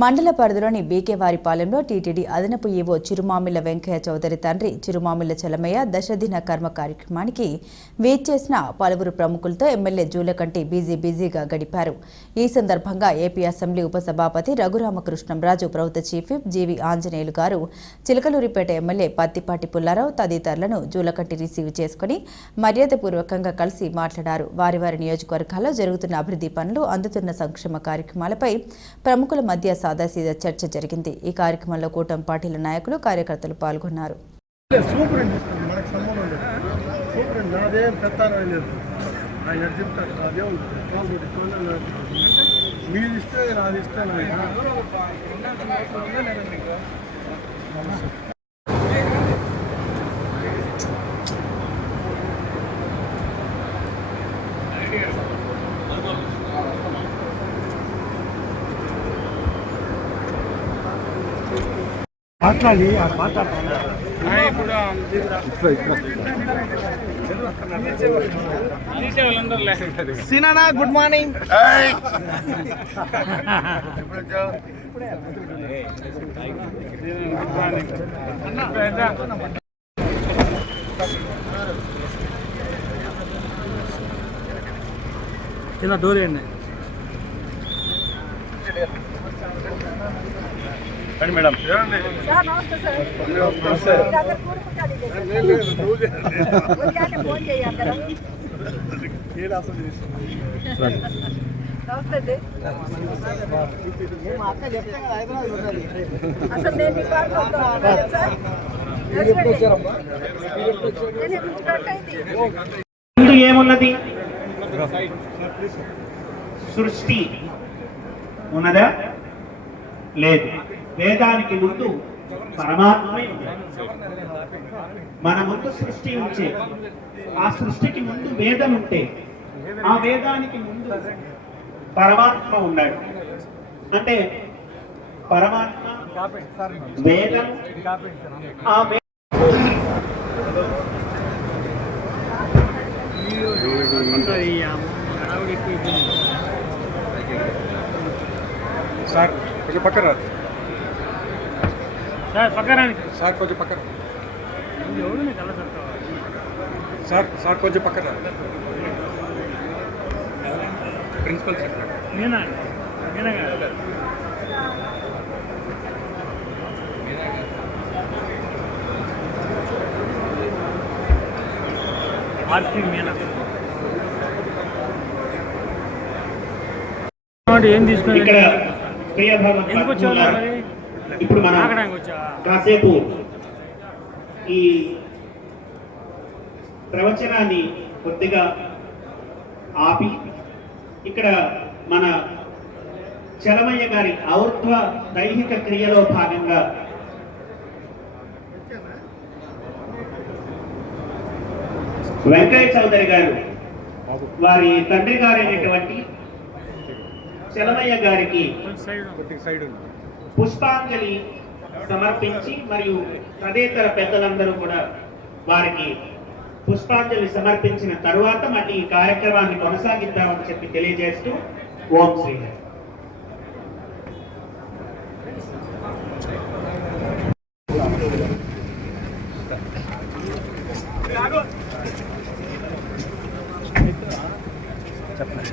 మండల పరిధిలోని బీకేవారిపాలెంలో టీటీడీ అదనపు ఈవో చిరుమామిళ్ళ వెంకయ్య చౌదరి తండ్రి చిరుమామిళ్ళ చలమయ్య దశదిన కర్మ కార్యక్రమానికి వేచేసిన పలువురు ప్రముఖులతో ఎమ్మెల్యే జూలకంటి బిజీ బిజీగా గడిపారు. ఈ సందర్భంగా ఏపీ అసెంబ్లీ ఉపసభాపతి రఘురామకృష్ణంరాజు ప్రభుత్వ చీఫ్ విప్ జీవి ఆంజనేయులు గారు చిలకలూరిపేట ఎమ్మెల్యే పత్తిపాటి పుల్లారావు తదితరులను జూలకంటి రిసీవ్ చేసుకుని మర్యాదపూర్వకంగా కలిసి మాట్లాడారు. వారి వారి నియోజకవర్గాల్లో జరుగుతున్న అభివృద్ధి పనులు అందుతున్న సంక్షేమ కార్యక్రమాలపై ప్రముఖుల మధ్య సాదాసీదా చర్చ జరిగింది. ఈ కార్యక్రమంలో కూటమి పార్టీల నాయకులు కార్యకర్తలు పాల్గొన్నారు. సూపర్ మాట్లాడి సినానా గుడ్ మార్నింగ్. కింద దూరేయండి మేడం రండి మేడం. అసలు నేను ముందు ఏమున్నది? సృష్టి ఉన్నదా? లేదు. వేదానికి ముందు పరమాత్మే మన ముందు సృష్టి ఉంచే ఆ సృష్టికి ముందు వేదం ఉంటే ఆ వేదానికి ముందు పరమాత్మ ఉన్నాడు. అంటే పరమాత్మ వేదం ఆ సార్ కొంచెం పక్కన రాదు సార్ సార్ కొంచెం పక్కన. సార్ సార్ కొంచెం పక్కన. ప్రిన్సిపల్ సార్ నేనా నేనా ఆర్పి మీనా. ఏం తీసుకుని ఇక్కడ ప్రియభావ ఎందుకు వచ్చావు మరి? ఇప్పుడు మనం కాసేపు ఈ ప్రవచనాన్ని కొద్దిగా ఆపి ఇక్కడ మన చలమయ్య గారి ఔర్ధ్వ దైహిక క్రియలో భాగంగా వెంకయ్య చౌదరి గారు వారి తండ్రి గారైనటువంటి చలమయ్య గారికి పుష్పాంజలి సమర్పించి మరియు తదేతర పెద్దలందరూ కూడా వారికి పుష్పాంజలి సమర్పించిన తరువాత మళ్ళీ ఈ కార్యక్రమాన్ని కొనసాగిద్దామని చెప్పి తెలియజేస్తూ ఓం శ్రీహరి చెప్పండి.